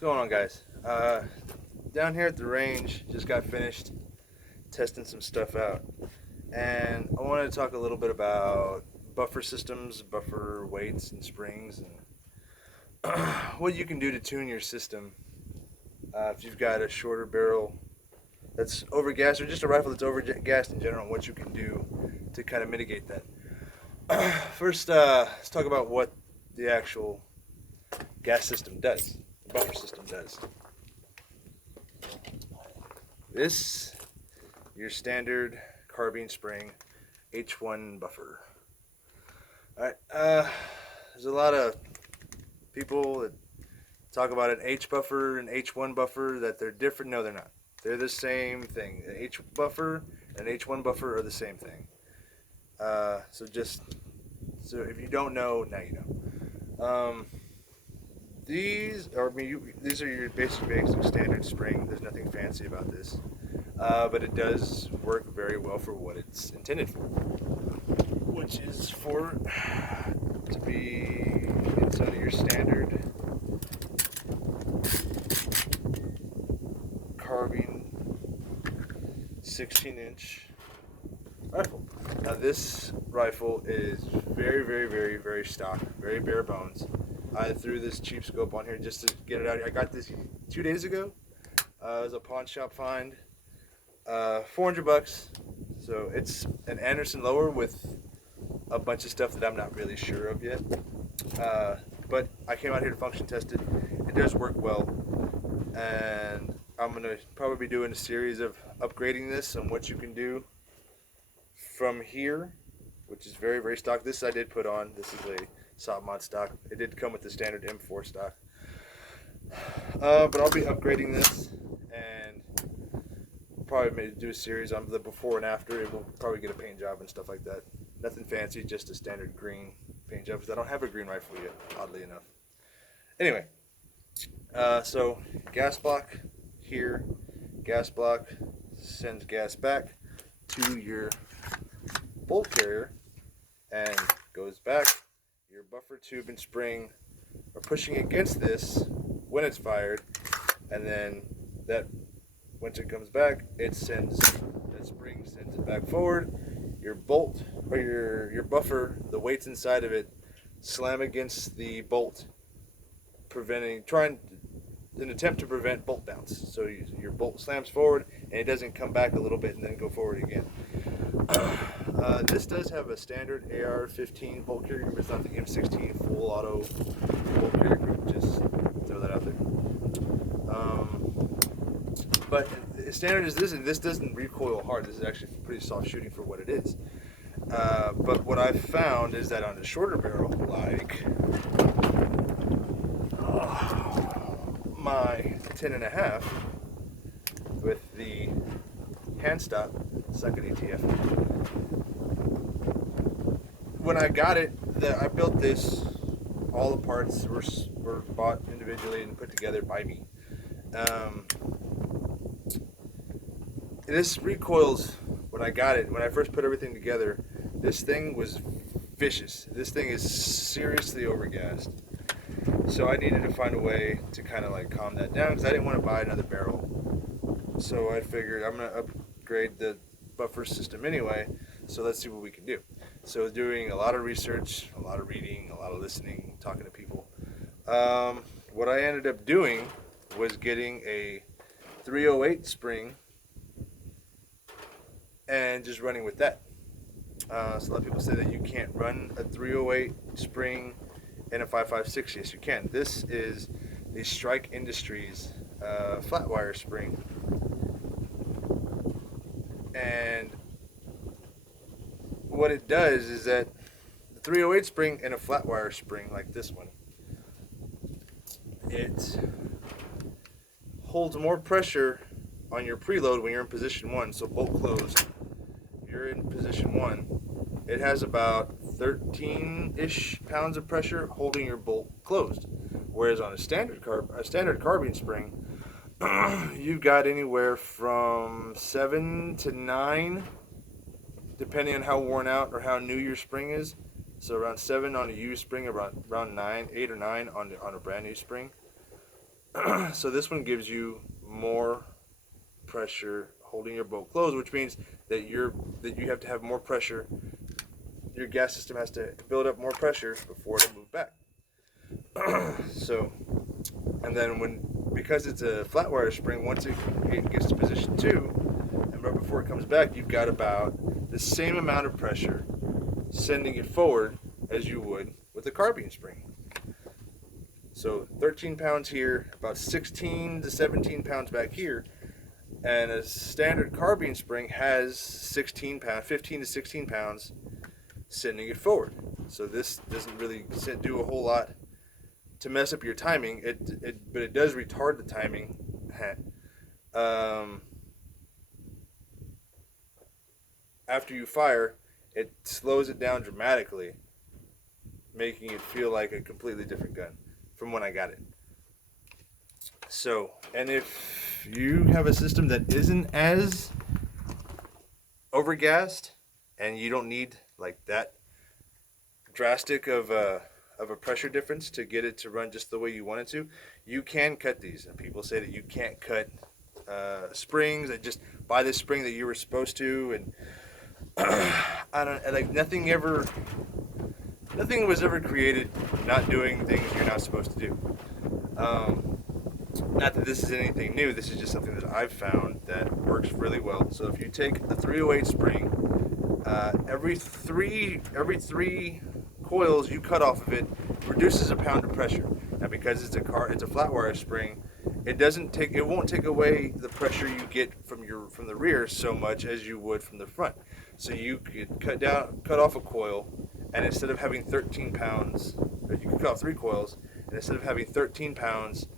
What's going on, guys? Down here at the range, just got finished testing some stuff out, and I wanted to talk a little bit about buffer systems, buffer weights, and springs, and what you can do to tune your system if you've got a shorter barrel that's overgassed, or just a rifle that's overgassed in general, and what you can do to kind of mitigate that. First, let's talk about what the actual gas system does, the buffer system does. This, your standard carbine spring H1 buffer. Alright, there's a lot of people that talk about an H buffer and H1 buffer, that they're different. No, they're not. They're the same thing. An H buffer and an H1 buffer are the same thing. So if you don't know, now you know. These are your basic standard spring. There's nothing fancy about this, but it does work very well for what it's intended for, which is to be inside of your standard carbine 16-inch rifle. Now this rifle is very, very, very, very stock, very bare bones. I threw this cheap scope on here just to get it out. I got this 2 days ago. It was a pawn shop find. $400. So it's an Anderson lower with a bunch of stuff that I'm not really sure of yet. But I came out here to function test it. It does work well. And I'm going to probably be doing a series of upgrading this and what you can do from here, which is very, very stock. This I did put on. This is a Soft Mod stock. It did come with the standard M4 stock. But I'll be upgrading this and probably do a series on the before and after. It will probably get a paint job and stuff like that. Nothing fancy, just a standard green paint job, because I don't have a green rifle yet, oddly enough. Anyway, so gas block here. Gas block sends gas back to your bolt carrier and goes back. Your buffer tube and spring are pushing against this when it's fired, and then once it comes back, that spring sends it back forward. Your bolt or your buffer, the weights inside of it, slam against the bolt, an attempt to prevent bolt bounce. So your bolt slams forward and it doesn't come back a little bit and then go forward again. This does have a standard AR-15 bolt carrier group. It's not the M16 full auto bolt carrier group. Just throw that out there. But as standard as this, and this doesn't recoil hard. This is actually pretty soft shooting for what it is. But what I've found is that on a shorter barrel, like my 10.5 with the hand stop second ATF. When I got it, I built this. All the parts were bought individually and put together by me. This recoils. When I got it, when I first put everything together, this thing was vicious. This thing is seriously overgassed. So I needed to find a way to kind of like calm that down, because I didn't want to buy another barrel. So I figured I'm going to upgrade the buffer system anyway, so let's see what we can do. So doing a lot of research, a lot of reading, a lot of listening, talking to people. What I ended up doing was getting a 308 spring and just running with that. So a lot of people say that you can't run a 308 spring in a 5.56. Yes, you can. This is the Strike Industries flat wire spring. And what it does is that the 308 spring and a flat wire spring like this one, it holds more pressure on your preload when you're in position 1. So bolt closed, you're in position 1. It has about 13-ish pounds of pressure holding your bolt closed. Whereas on a standard carbine spring, you've got anywhere from 7 to 9, depending on how worn out or how new your spring is. So around 7 on a used spring, around 9, 8 or 9 on a brand new spring. So this one gives you more pressure holding your bolt closed, which means that you have to have more pressure. Your gas system has to build up more pressure before it'll move back. So, and then because it's a flat wire spring, once it gets to position 2, and right before it comes back, you've got about the same amount of pressure sending it forward as you would with a carbine spring. So 13 pounds here, about 16 to 17 pounds back here, and a standard carbine spring has 15 to 16 pounds sending it forward. So this doesn't really do a whole lot to mess up your timing. But it does retard the timing. After you fire, it slows it down dramatically, making it feel like a completely different gun from when I got it. So, and if you have a system that isn't as overgassed and you don't need like that drastic of a pressure difference to get it to run just the way you want it to, you can cut these. And people say that you can't cut springs, and just buy this spring that you were supposed to, and I don't like nothing was ever created not doing things you're not supposed to do. Not that this is anything new. This is just something that I've found that works really well. So if you take the 308 spring, every three coils you cut off of it reduces a pound of pressure. Now because it's a flat wire spring, it won't take away the pressure you get from the rear so much as you would from the front. So you could cut off a coil, and instead of having 13 pounds, or you could cut off 3 coils, and instead of having 13 pounds,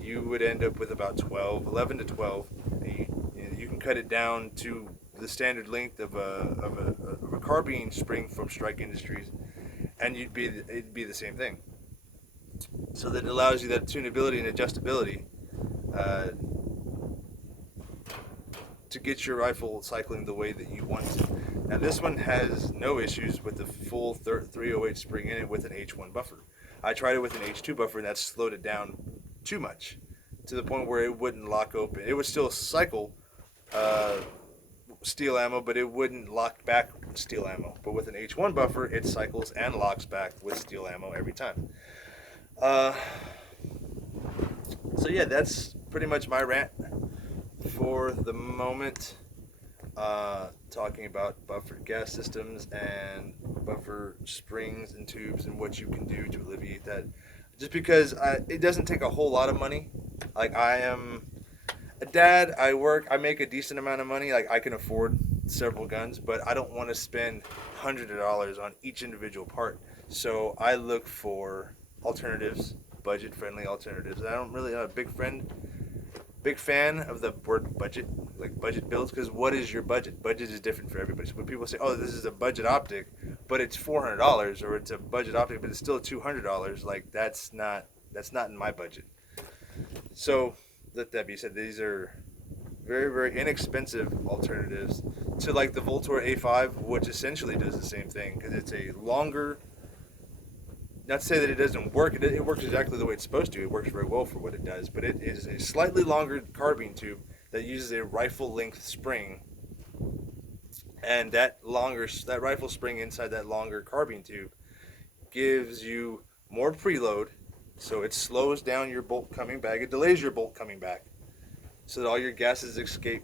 you would end up with about 11 to 12. And you can cut it down to the standard length of a carbine spring from Strike Industries, and it'd be the same thing. So that allows you that tunability and adjustability to get your rifle cycling the way that you want to. Now this one has no issues with the full 308 spring in it with an H1 buffer. I tried it with an H2 buffer, and that slowed it down too much, to the point where it wouldn't lock open. It would still cycle steel ammo, but it wouldn't lock back steel ammo. But with an H1 buffer, it cycles and locks back with steel ammo every time. So yeah, that's pretty much my rant for the moment. Talking about buffered gas systems and buffer springs and tubes and what you can do to alleviate that. Just because it doesn't take a whole lot of money. Like, I am a dad, I make a decent amount of money. Like, I can afford several guns, but I don't want to spend hundreds of dollars on each individual part. So I look for alternatives, budget-friendly alternatives. I'm a big fan of the word budget, like budget builds, because what is your budget? Budget is different for everybody. So when people say, "Oh, this is a budget optic," but it's $400, or it's a budget optic, but it's still $200, like that's not in my budget. So let that be said. These are very, very inexpensive alternatives to like the Voltor A5, which essentially does the same thing because it's a longer. Not to say that it doesn't work. It works exactly the way it's supposed to. It works very well for what it does. But it is a slightly longer carbine tube that uses a rifle length spring, and that rifle spring inside that longer carbine tube gives you more preload, so it slows down your bolt coming back. It delays your bolt coming back, so that all your gases escape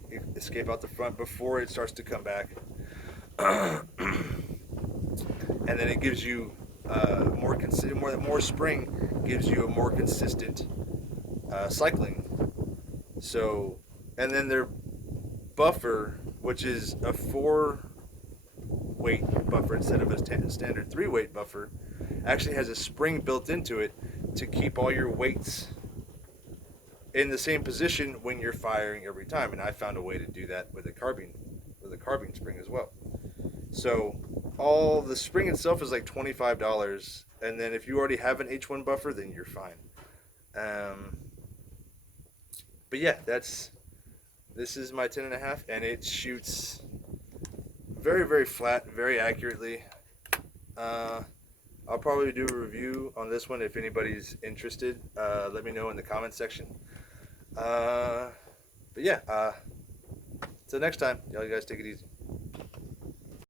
out the front before it starts to come back. And then it gives you more spring gives you a more consistent cycling. So, and then their buffer, which is a 4-weight buffer instead of a standard 3-weight buffer, actually has a spring built into it to keep all your weights in the same position when you're firing every time. And I found a way to do that with a carbine spring as well. So all the spring itself is like $25, and then if you already have an H1 buffer, then you're fine. But yeah, this is my 10.5, and it shoots very, very flat, very accurately. I'll probably do a review on this one if anybody's interested. Let me know in the comments section. But yeah, till next time, y'all guys take it easy.